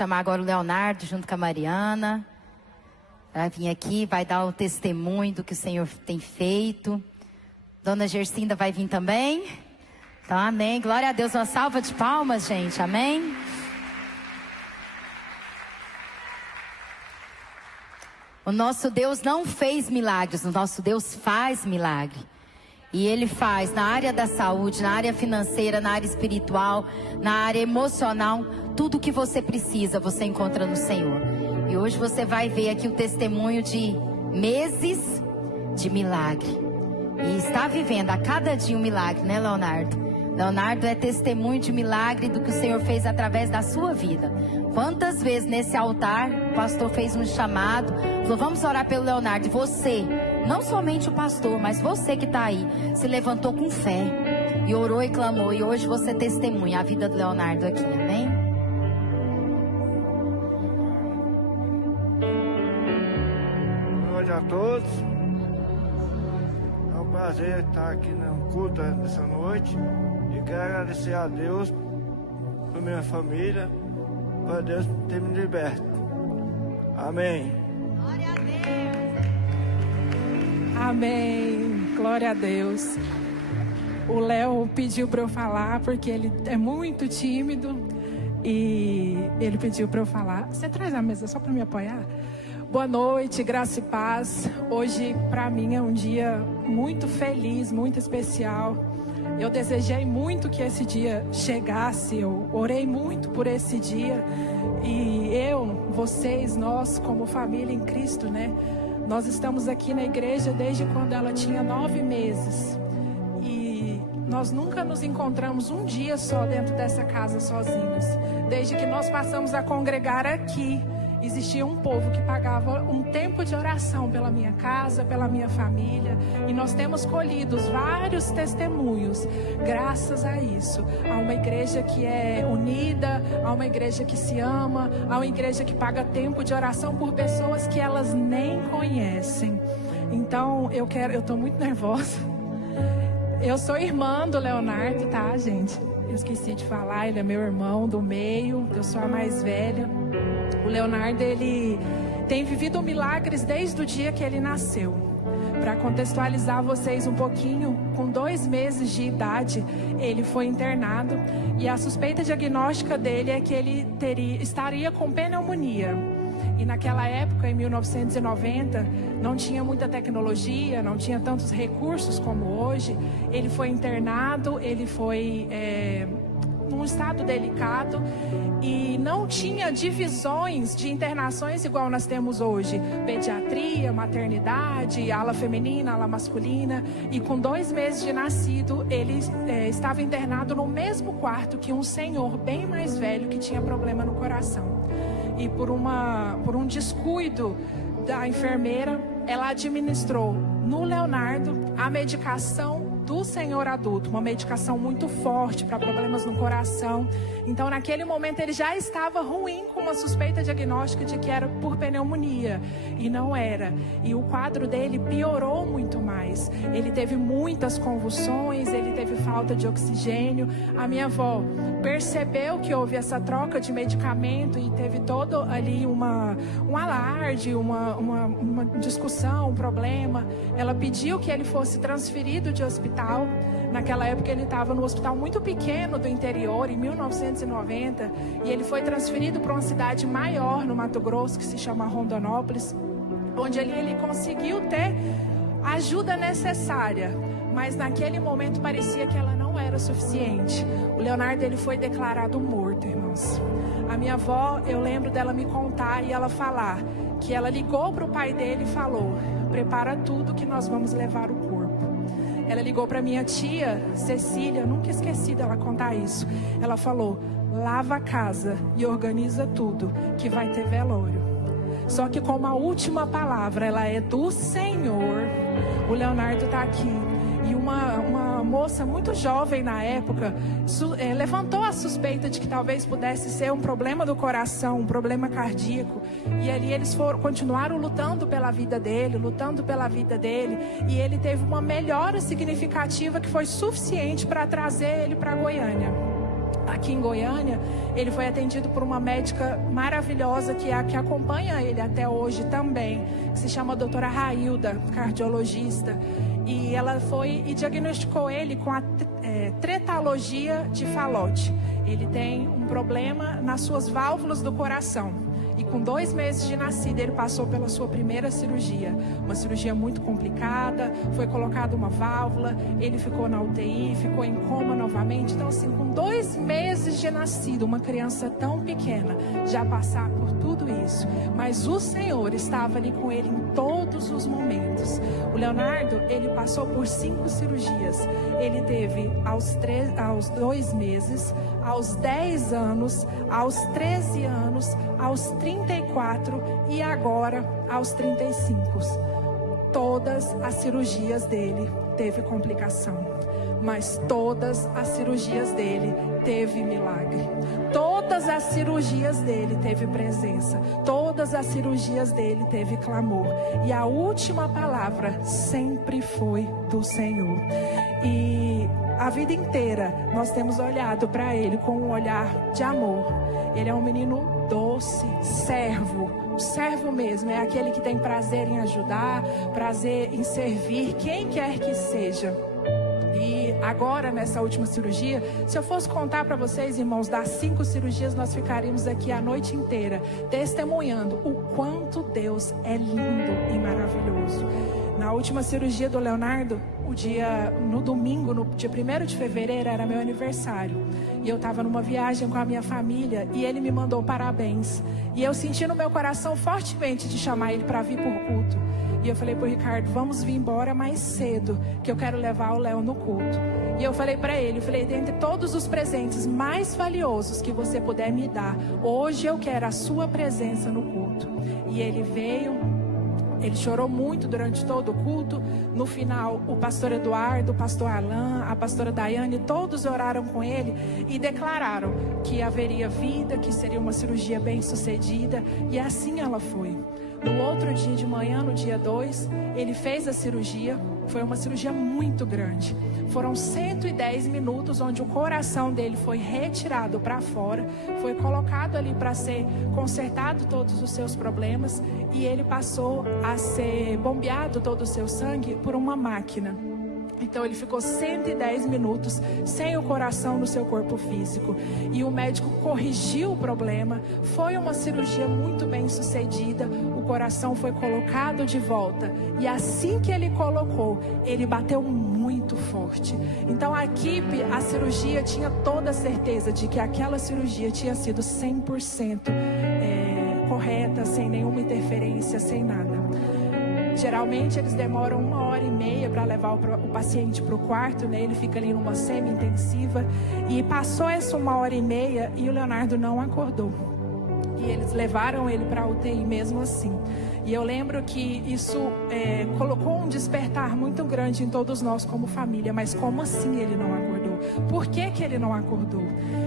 Chamar agora o Leonardo junto com a Mariana. Vai vir aqui, vai dar o testemunho do que o Senhor tem feito. Dona Gercinda vai vir também. Então, amém. Glória a Deus. Uma salva de palmas, gente. Amém. O nosso Deus não fez milagres, o nosso Deus faz milagre. E Ele faz na área da saúde, na área financeira, na área espiritual, na área emocional. Tudo o que você precisa, você encontra no Senhor. E hoje você vai ver aqui o testemunho de meses de milagre. E está vivendo a cada dia um milagre, né, Leonardo? Leonardo é testemunho de milagre do que o Senhor fez através da sua vida. Quantas vezes nesse altar o pastor fez um chamado, falou, vamos orar pelo Leonardo. E você, não somente o pastor, mas você que está aí, se levantou com fé e orou e clamou. E hoje você testemunha a vida do Leonardo aqui, amém? Boa noite a todos. É um prazer estar aqui no culto nessa noite. E quero agradecer a Deus por minha família, por Deus ter me liberto. Amém. Glória a Deus. Amém. Glória a Deus. O Léo pediu para eu falar porque ele é muito tímido e ele pediu para eu falar. Você traz a mesa só para me apoiar? Boa noite, graça e paz. Hoje para mim é um dia muito feliz, muito especial. Eu desejei muito que esse dia chegasse, eu orei muito por esse dia. E vocês, nós como família em Cristo, né? Nós estamos aqui na igreja desde quando ela tinha 9 meses. E nós nunca nos encontramos um dia só dentro dessa casa sozinhos. Desde que nós passamos a congregar aqui, existia um povo que pagava um tempo de oração pela minha casa, pela minha família. E nós temos colhido vários testemunhos graças a isso. Há uma igreja que é unida, há uma igreja que se ama, há uma igreja que paga tempo de oração por pessoas que elas nem conhecem. Então, eu estou muito nervosa. Eu sou irmã do Leonardo, tá, gente? Eu esqueci de falar, ele é meu irmão do meio, eu sou a mais velha. O Leonardo, ele tem vivido milagres desde o dia que ele nasceu. Para contextualizar vocês um pouquinho, com 2 meses de idade, ele foi internado. E a suspeita diagnóstica dele é que ele estaria com pneumonia. E naquela época, em 1990, não tinha muita tecnologia, não tinha tantos recursos como hoje. Ele foi internado, ele foi num estado delicado e não tinha divisões de internações igual nós temos hoje. Pediatria, maternidade, ala feminina, ala masculina. E com 2 meses de nascido, ele estava internado no mesmo quarto que um senhor bem mais velho que tinha problema no coração. E por um descuido da enfermeira, ela administrou no Leonardo a medicação do senhor adulto, uma medicação muito forte para problemas no coração. Então, naquele momento, ele já estava ruim, com uma suspeita diagnóstica de que era por pneumonia, e não era. E o quadro dele piorou muito mais. Ele teve muitas convulsões, ele teve falta de oxigênio. A minha avó percebeu que houve essa troca de medicamento e teve todo ali um alarde, uma discussão, um problema. Ela pediu que ele fosse transferido de hospital. Naquela época ele estava no hospital muito pequeno do interior, em 1990, e ele foi transferido para uma cidade maior no Mato Grosso, que se chama Rondonópolis, onde ele conseguiu ter a ajuda necessária, mas naquele momento parecia que ela não era suficiente. O Leonardo, ele foi declarado morto, irmãos. A minha avó, eu lembro dela me contar e ela falar que ela ligou para o pai dele e falou: prepara tudo que nós vamos levar o corpo. Ela ligou para minha tia, Cecília, nunca esqueci dela contar isso. Ela falou: lava a casa e organiza tudo, que vai ter velório. Só que como a última palavra, ela é do Senhor, o Leonardo está aqui. E uma moça muito jovem na época levantou a suspeita de que talvez pudesse ser um problema do coração, um problema cardíaco. E ali eles continuaram lutando pela vida dele, e ele teve uma melhora significativa que foi suficiente para trazer ele para Goiânia. aqui em Goiânia, ele foi atendido por uma médica maravilhosa que é a que acompanha ele até hoje também, que se chama a doutora Railda, cardiologista. E ela foi e diagnosticou ele com a tretalogia de Fallot. Ele tem um problema nas suas válvulas do coração. E com 2 meses de nascido, ele passou pela sua primeira cirurgia. Uma cirurgia muito complicada, foi colocada uma válvula, ele ficou na UTI, ficou em coma novamente. Então, assim, com 2 meses de nascido, uma criança tão pequena, já passar por tudo isso. Mas o Senhor estava ali com ele em todos os momentos. O Leonardo, ele passou por 5 cirurgias. Ele teve aos 2 meses, aos 10 anos, aos 13 anos, aos 34 e agora aos 35. Todas as cirurgias dele teve complicação, mas todas as cirurgias dele teve milagre. Todas as cirurgias dele teve presença. Todas as cirurgias dele teve clamor. E a última palavra sempre foi do Senhor. E a vida inteira nós temos olhado para ele com um olhar de amor. Ele é um menino doce, servo mesmo, é aquele que tem prazer em ajudar, prazer em servir, quem quer que seja. E agora, nessa última cirurgia, se eu fosse contar para vocês, irmãos, das 5 cirurgias, nós ficaríamos aqui a noite inteira, testemunhando o quanto Deus é lindo e maravilhoso. Na última cirurgia do Leonardo, no domingo, no dia 1º de fevereiro, era meu aniversário. E eu estava numa viagem com a minha família e ele me mandou parabéns. E eu senti no meu coração fortemente de chamar ele para vir por culto. E eu falei pro Ricardo, vamos vir embora mais cedo, que eu quero levar o Léo no culto. E eu falei para ele, dentre todos os presentes mais valiosos que você puder me dar, hoje eu quero a sua presença no culto. E ele veio. Ele chorou muito durante todo o culto. No final, o pastor Eduardo, o pastor Alain, a pastora Daiane, todos oraram com ele e declararam que haveria vida, que seria uma cirurgia bem sucedida. E assim ela foi. No outro dia de manhã, no dia 2, ele fez a cirurgia. Foi uma cirurgia muito grande. Foram 110 minutos onde o coração dele foi retirado para fora, foi colocado ali para ser consertado todos os seus problemas e ele passou a ser bombeado todo o seu sangue por uma máquina. Então ele ficou 110 minutos sem o coração no seu corpo físico. E o médico corrigiu o problema. Foi uma cirurgia muito bem sucedida. O coração foi colocado de volta. E assim que ele colocou, ele bateu muito forte. Então a equipe, a cirurgia, tinha toda a certeza de que aquela cirurgia tinha sido 100% correta, sem nenhuma interferência, sem nada. Geralmente eles demoram 1h30 para levar o paciente para o quarto, né? Ele fica ali numa semi-intensiva. E passou essa 1h30 e o Leonardo não acordou. E eles levaram ele para a UTI mesmo assim. E eu lembro que isso colocou um despertar muito grande em todos nós como família. Mas como assim ele não acordou? Por que ele não acordou?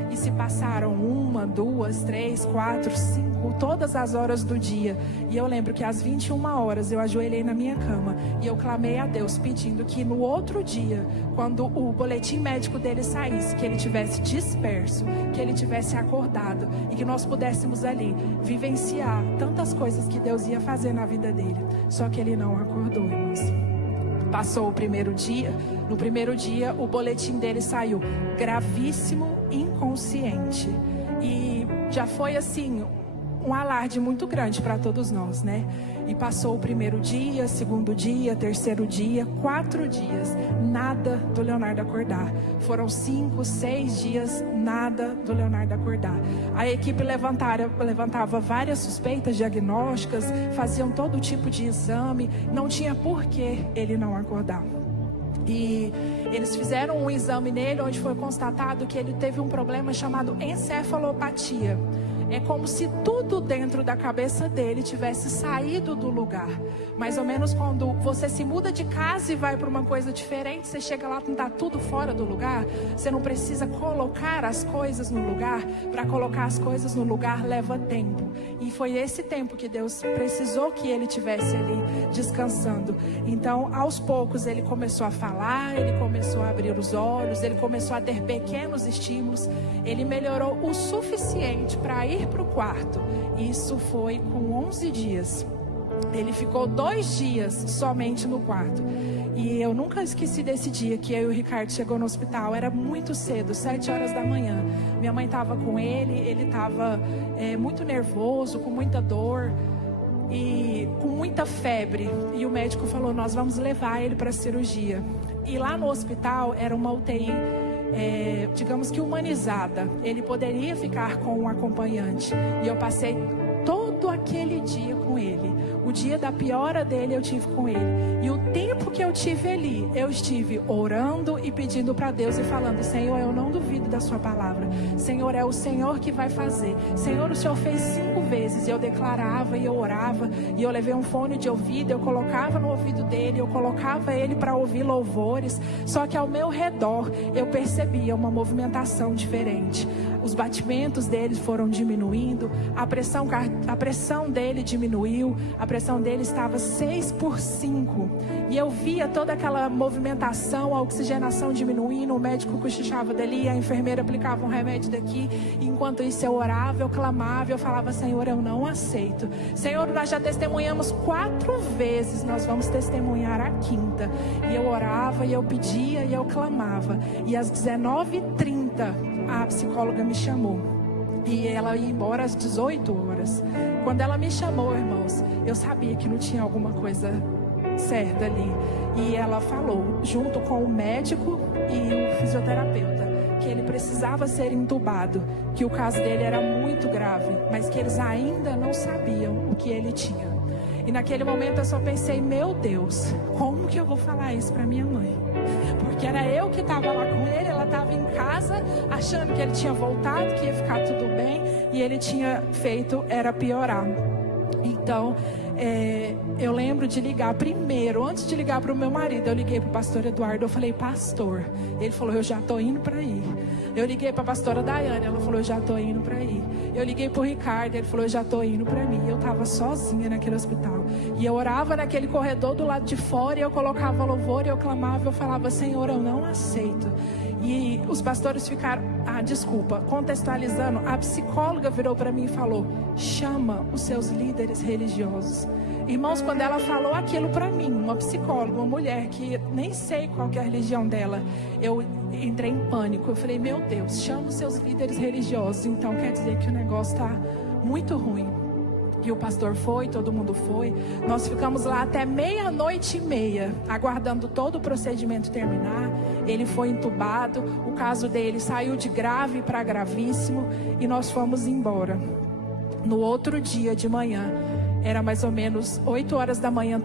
E se passaram 1, 2, 3, 4, 5, todas as horas do dia. E eu lembro que às 21 horas eu ajoelhei na minha cama e eu clamei a Deus pedindo que no outro dia, quando o boletim médico dele saísse, que ele tivesse disperso, que ele tivesse acordado e que nós pudéssemos ali vivenciar tantas coisas que Deus ia fazer na vida dele. Só que ele não acordou, irmãos. Passou o primeiro dia. No primeiro dia, o boletim dele saiu gravíssimo, inconsciente. E já foi assim, um alarde muito grande para todos nós, né? E passou o primeiro dia, segundo dia, terceiro dia, 4 dias, nada do Leonardo acordar. Foram 5, 6 dias, nada do Leonardo acordar. A equipe levantava várias suspeitas diagnósticas, faziam todo tipo de exame, não tinha por que ele não acordar. E eles fizeram um exame nele onde foi constatado que ele teve um problema chamado encefalopatia. É como se tudo dentro da cabeça dele tivesse saído do lugar. Mais ou menos quando você se muda de casa e vai para uma coisa diferente, você chega lá e está tudo fora do lugar. Você não precisa colocar as coisas no lugar. Para colocar as coisas no lugar leva tempo. E foi esse tempo que Deus precisou que ele tivesse ali descansando. Então, aos poucos, ele começou a falar, ele começou a abrir os olhos, ele começou a ter pequenos estímulos. Ele melhorou o suficiente para ir para o quarto. Isso foi com 11 dias. Ele ficou 2 dias somente no quarto. E eu nunca esqueci desse dia que eu e o Ricardo chegou no hospital. Era muito cedo, 7 horas da manhã. Minha mãe estava com ele estava muito nervoso, com muita dor e com muita febre. E o médico falou, nós vamos levar ele para a cirurgia. E lá no hospital era uma UTI, digamos que humanizada. Ele poderia ficar com um acompanhante. E eu passei todo aquele dia com ele. O dia da piora dele eu tive com ele. E o tempo que eu tive ali, eu estive orando e pedindo para Deus e falando, Senhor, eu não duvido da sua palavra. Senhor, é o Senhor que vai fazer. Senhor, o Senhor fez 5 vezes. E eu declarava e eu orava. E eu levei um fone de ouvido, eu colocava no ouvido dele, eu colocava ele para ouvir louvores. Só que ao meu redor eu percebia uma movimentação diferente. Os batimentos dele foram diminuindo, a pressão dele diminuiu, a pressão dele estava 6/5. E eu via toda aquela movimentação, a oxigenação diminuindo, o médico cochichava dali, a enfermeira aplicava um remédio daqui. E enquanto isso eu orava, eu clamava, eu falava, Senhor, eu não aceito. Senhor, nós já testemunhamos 4 vezes, nós vamos testemunhar a 5ª. E eu orava, e eu pedia, e eu clamava. E às 19h30, a psicóloga me chamou. E ela ia embora às 18 horas. Quando ela me chamou, irmãos, eu sabia que não tinha alguma coisa certa ali. E ela falou, junto com o médico e o fisioterapeuta, que ele precisava ser entubado, que o caso dele era muito grave, mas que eles ainda não sabiam o que ele tinha. E naquele momento eu só pensei, meu Deus, como que eu vou falar isso para minha mãe? Porque era eu que estava lá com ele, ela estava em casa, achando que ele tinha voltado, que ia ficar tudo bem, e ele tinha feito, era piorar. Então, eu lembro de ligar primeiro, antes de ligar para o meu marido, eu liguei para o pastor Eduardo, eu falei, pastor, ele falou, eu já estou indo para aí. Eu liguei para a pastora Daiane, ela falou, eu já estou indo para aí. Eu liguei para o Ricardo, ele falou, eu já estou indo para mim. Eu estava sozinha naquele hospital. E eu orava naquele corredor do lado de fora, e eu colocava louvor, e eu clamava, eu falava, Senhor, eu não aceito. E os pastores ficaram, contextualizando, a psicóloga virou para mim e falou, chama os seus líderes religiosos. Irmãos, quando ela falou aquilo para mim, uma psicóloga, uma mulher que nem sei qual que é a religião dela, eu entrei em pânico. Eu falei, meu Deus, chama os seus líderes religiosos. Então quer dizer que o negócio está muito ruim. E o pastor foi, todo mundo foi. Nós ficamos lá até 00:30, aguardando todo o procedimento terminar. Ele foi entubado, o caso dele saiu de grave para gravíssimo e nós fomos embora. No outro dia de manhã, era mais ou menos 8 horas da manhã,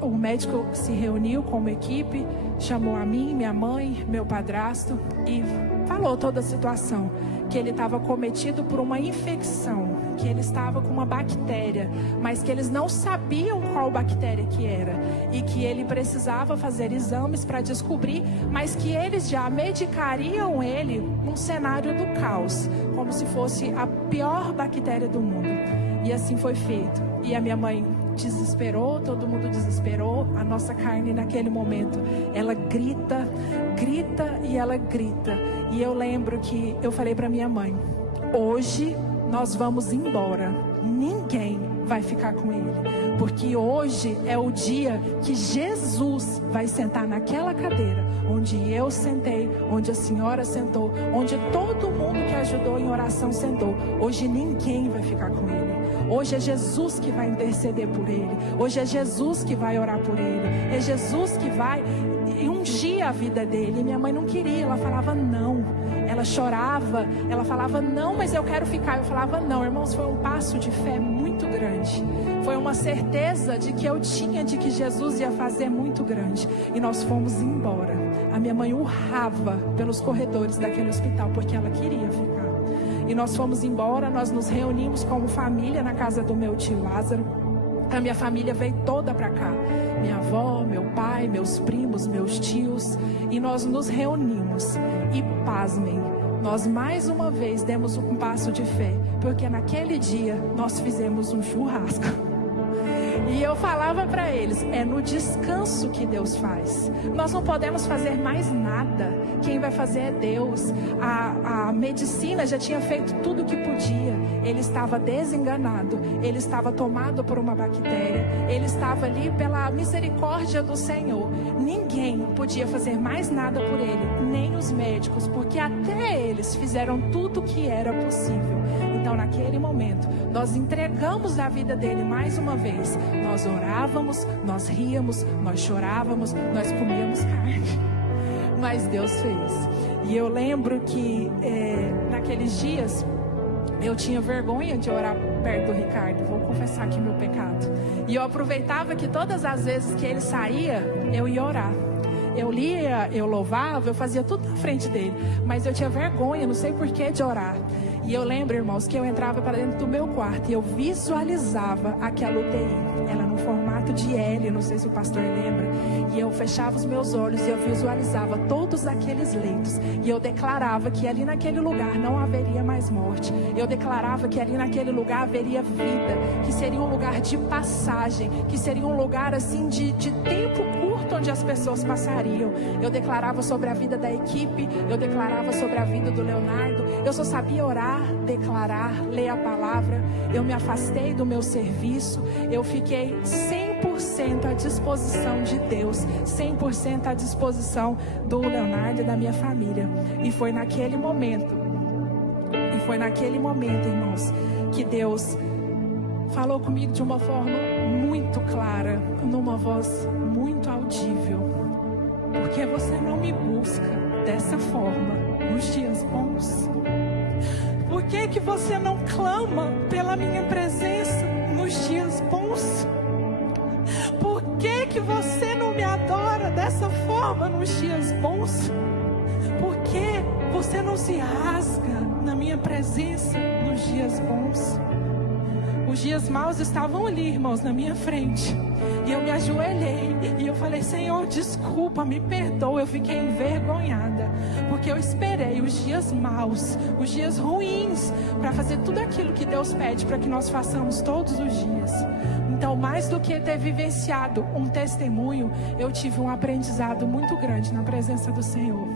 o médico se reuniu com uma equipe, chamou a mim, minha mãe, meu padrasto e falou toda a situação, que ele estava cometido por uma infecção, que ele estava com uma bactéria, mas que eles não sabiam qual bactéria que era e que ele precisava fazer exames para descobrir, mas que eles já medicariam ele num cenário do caos, como se fosse a pior bactéria do mundo. E assim foi feito. E a minha mãe desesperou, todo mundo desesperou. A nossa carne naquele momento, ela grita e ela grita. E eu lembro que eu falei para minha mãe, hoje nós vamos embora, ninguém vai ficar com ele, porque hoje é o dia que Jesus vai sentar naquela cadeira onde eu sentei, onde a senhora sentou, onde todo mundo que ajudou em oração sentou. Hoje ninguém vai ficar com ele. Hoje é Jesus que vai interceder por ele. Hoje é Jesus que vai orar por ele. É Jesus que vai ungir a vida dele. E minha mãe não queria, ela falava não. Ela chorava, ela falava não, mas eu quero ficar. Eu falava não. Irmãos, foi um passo de fé muito grande. Foi uma certeza de que eu tinha, de que Jesus ia fazer muito grande. E nós fomos embora. A minha mãe urrava pelos corredores daquele hospital, porque ela queria ficar. E nós fomos embora, nós nos reunimos como família na casa do meu tio Lázaro. A minha família veio toda para cá. Minha avó, meu pai, meus primos, meus tios. E nós nos reunimos. E pasmem, nós mais uma vez demos um passo de fé, porque naquele dia nós fizemos um churrasco. E eu falava para eles, é no descanso que Deus faz. Nós não podemos fazer mais nada. Quem vai fazer é Deus. A medicina já tinha feito tudo o que podia. Ele estava desenganado. Ele estava tomado por uma bactéria. Ele estava ali pela misericórdia do Senhor. Ninguém podia fazer mais nada por ele, nem os médicos, porque até eles fizeram tudo o que era possível. Então, naquele momento, nós entregamos a vida dele mais uma vez. Nós orávamos, nós ríamos, nós chorávamos, nós comíamos carne. Mas Deus fez. E eu lembro que naqueles dias eu tinha vergonha de orar perto do Ricardo. Vou confessar aqui meu pecado. E eu aproveitava que todas as vezes que ele saía, eu ia orar. Eu lia, eu louvava, eu fazia tudo na frente dele. Mas eu tinha vergonha, não sei porquê, de orar. E eu lembro, irmãos, que eu entrava para dentro do meu quarto e eu visualizava aquela UTI. Ela no formato de L, não sei se o pastor lembra. E eu fechava os meus olhos e eu visualizava todos aqueles leitos. E eu declarava que ali naquele lugar não haveria mais morte. Eu declarava que ali naquele lugar haveria vida. Que seria um lugar de passagem. Que seria um lugar assim de tempo curto onde as pessoas passariam. Eu declarava sobre a vida da equipe. Eu declarava sobre a vida do Leonardo. Eu só sabia orar, declarar, ler a palavra. Eu me afastei do meu serviço. Eu fiquei 100% à disposição de Deus, 100% à disposição do Leonardo e da minha família. E foi naquele momento, irmãos, que Deus falou comigo de uma forma muito clara, numa voz muito audível. Porque você não me busca dessa forma nos dias bons? Por que você não clama pela minha presença nos dias bons? Por que você não me adora dessa forma nos dias bons? Por que você não se rasga na minha presença nos dias bons? Os dias maus estavam ali, irmãos, na minha frente. E eu me ajoelhei e eu falei, Senhor, desculpa, me perdoa. Eu fiquei envergonhada, porque eu esperei os dias maus, os dias ruins, para fazer tudo aquilo que Deus pede para que nós façamos todos os dias. Então, mais do que ter vivenciado um testemunho, eu tive um aprendizado muito grande na presença do Senhor.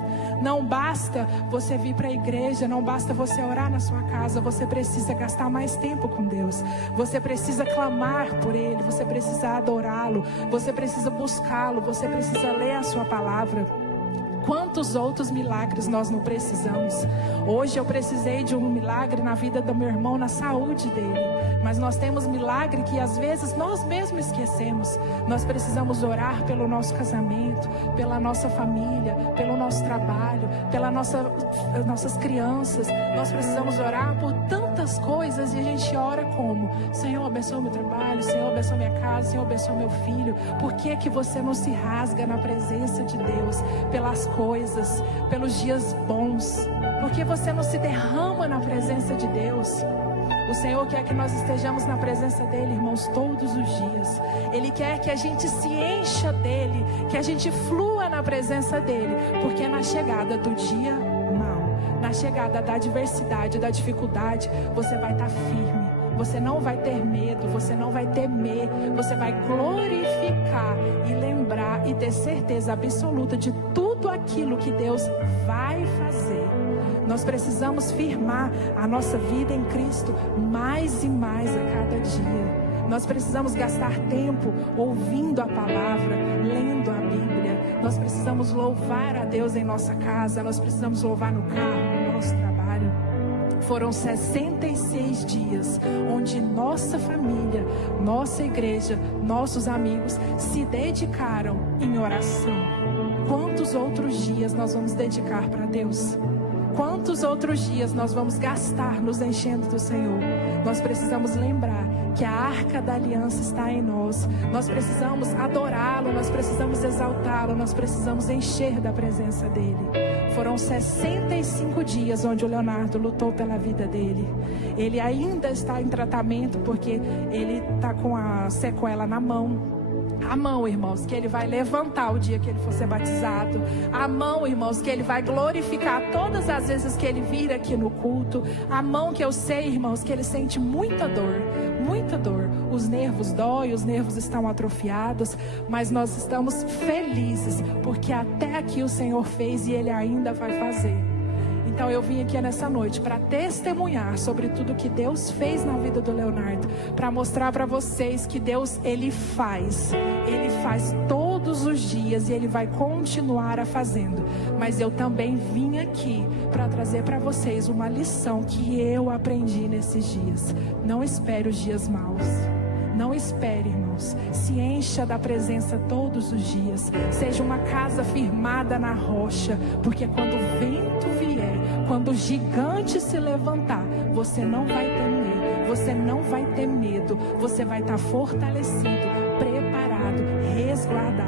Não basta você vir para a igreja, não basta você orar na sua casa, você precisa gastar mais tempo com Deus. Você precisa clamar por Ele, você precisa adorá-lo, você precisa buscá-lo, você precisa ler a sua palavra. Quantos outros milagres nós não precisamos? Hoje eu precisei de um milagre na vida do meu irmão, na saúde dele. Mas nós temos milagre que às vezes nós mesmos esquecemos. Nós precisamos orar pelo nosso casamento, pela nossa família, pelo nosso trabalho, pelas nossas crianças. Nós precisamos orar por tantas coisas e a gente ora como? Senhor, abençoa meu trabalho, Senhor, abençoa minha casa, Senhor, abençoa meu filho. Por que você não se rasga na presença de Deus pelas coisas, pelos dias bons? Por que você não se derrama na presença de Deus? O Senhor quer que nós estejamos na presença dEle, irmãos, todos os dias. Ele quer que a gente se encha dEle, que a gente flua na presença dEle, porque na chegada do dia mau, na chegada da adversidade, da dificuldade, você vai estar firme. Você não vai ter medo, você não vai temer, você vai glorificar e lembrar e ter certeza absoluta de tudo aquilo que Deus vai fazer. Nós precisamos firmar a nossa vida em Cristo mais e mais a cada dia. Nós precisamos gastar tempo ouvindo a palavra, lendo a Bíblia. Nós precisamos louvar a Deus em nossa casa, nós precisamos louvar no carro, no nosso trabalho. Foram 66 dias onde nossa família, nossa igreja, nossos amigos se dedicaram em oração. Quantos outros dias nós vamos dedicar para Deus? Quantos outros dias nós vamos gastar nos enchendo do Senhor? Nós precisamos lembrar que a arca da aliança está em nós. Nós precisamos adorá-lo, nós precisamos exaltá-lo, nós precisamos encher da presença dEle. Foram 65 dias onde o Leonardo lutou pela vida dele. Ele ainda está em tratamento porque ele está com a sequela na mão. A mão, irmãos, que ele vai levantar o dia que ele for ser batizado. A mão, irmãos, que ele vai glorificar todas as vezes que ele vir aqui no culto. A mão que eu sei, irmãos, que ele sente muita dor. Muita dor. Os nervos doem, os nervos estão atrofiados. Mas nós estamos felizes, porque até aqui o Senhor fez e ele ainda vai fazer. Então eu vim aqui nessa noite para testemunhar sobre tudo que Deus fez na vida do Leonardo, para mostrar para vocês que Deus, Ele faz todos os dias e Ele vai continuar a fazendo. Mas eu também vim aqui para trazer para vocês uma lição que eu aprendi nesses dias. Não espere os dias maus. Não espere, irmãos. Se encha da presença todos os dias. Seja uma casa firmada na rocha. Porque quando o vento vier, quando o gigante se levantar, você não vai temer. Você não vai ter medo. Você vai estar fortalecido, preparado, resguardado.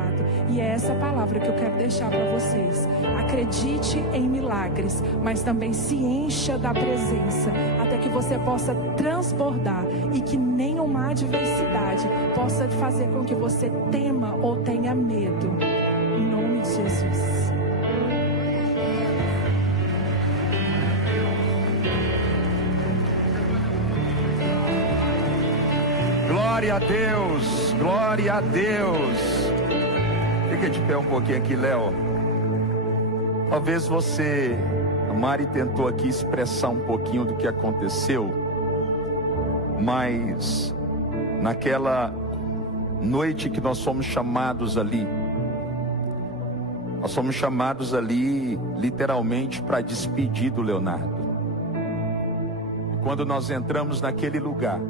E é essa palavra que eu quero deixar para vocês. Acredite em milagres, mas também se encha da presença, até que você possa transbordar e que nenhuma adversidade possa fazer com que você tema ou tenha medo. Em nome de Jesus. Glória a Deus, glória a Deus. Fica de pé um pouquinho aqui, Léo. Talvez você, a Mari tentou aqui expressar um pouquinho do que aconteceu, mas naquela noite que nós fomos chamados ali, literalmente para despedir do Leonardo. E quando nós entramos naquele lugar,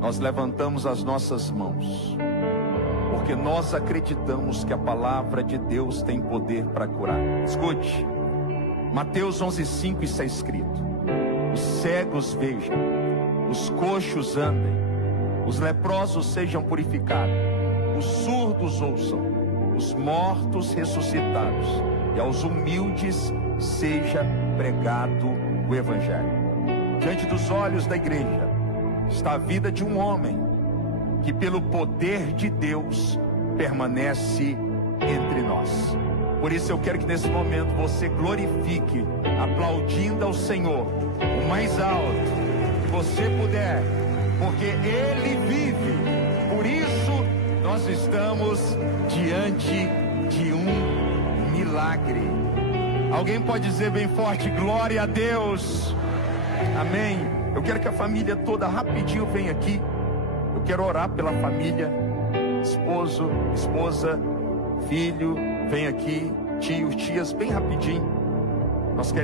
nós levantamos as nossas mãos, porque nós acreditamos que a palavra de Deus tem poder para curar. Escute, Mateus 11:5 está escrito: os cegos vejam, os coxos andem, os leprosos sejam purificados, os surdos ouçam, os mortos ressuscitados, e aos humildes seja pregado o Evangelho. Diante dos olhos da igreja está a vida de um homem que pelo poder de Deus permanece entre nós. Por isso eu quero que nesse momento você glorifique, aplaudindo ao Senhor o mais alto que você puder, porque Ele vive. Por isso nós estamos diante de um milagre. Alguém pode dizer bem forte: glória a Deus. Amém. Eu quero que a família toda rapidinho venha aqui. Eu quero orar pela família. Esposo, esposa, filho, vem aqui. Tios, tias, bem rapidinho. Nós queremos